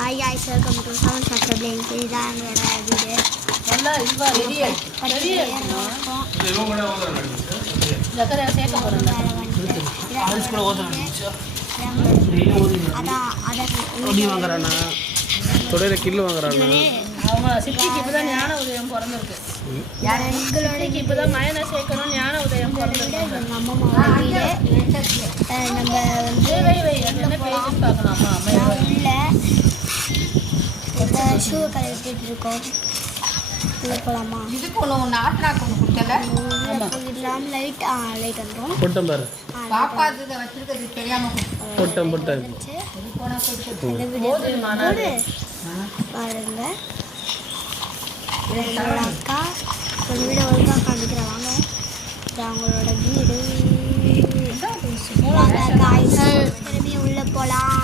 Hi guys, welcome to Sound Factor Blank. இதுதான் எங்களோட வீடு. நல்லா இதுவா ரெடியா இருக்கணும். ஜக்கரை சேர்க்க போறேன். ஆல்ஸ் கூட ஓதுறானே. அதான் ஒடி வாங்குறானா? தொடையில கில்லு வாங்குறானா? அவங்க சித்திக்கு இப்பதான் ஞான உதயம் பிறந்திருக்கு. எங்களோட இப்பதான் மயனை சேர்க்கணும் ஞான உதயம் பிறந்திருக்கு. எங்க அம்மா வீடு. நம்ம வந்து என்ன பேஜ் பார்க்கணும் அம்மா அம்மா உள்ள ஷூ கலட்டிட்டு இருக்கோம். உள்ள போலாமா? இதுக்கு ஒன்று நாட்டுனாக்கு ஒன்று கொடுத்தல போயிடலாம். லைட் வந்துடும். போட்டோம் பாரு. பாப்பா இதை வச்சிருக்கிறது தெரியாம போட்டோம் பாருங்க எங்களோட அக்கா ஒரு வீடு ஒழுங்காக காமிக்கிறாங்க. இது அவங்களோட வீடு. திரும்பி உள்ள போகலாம்.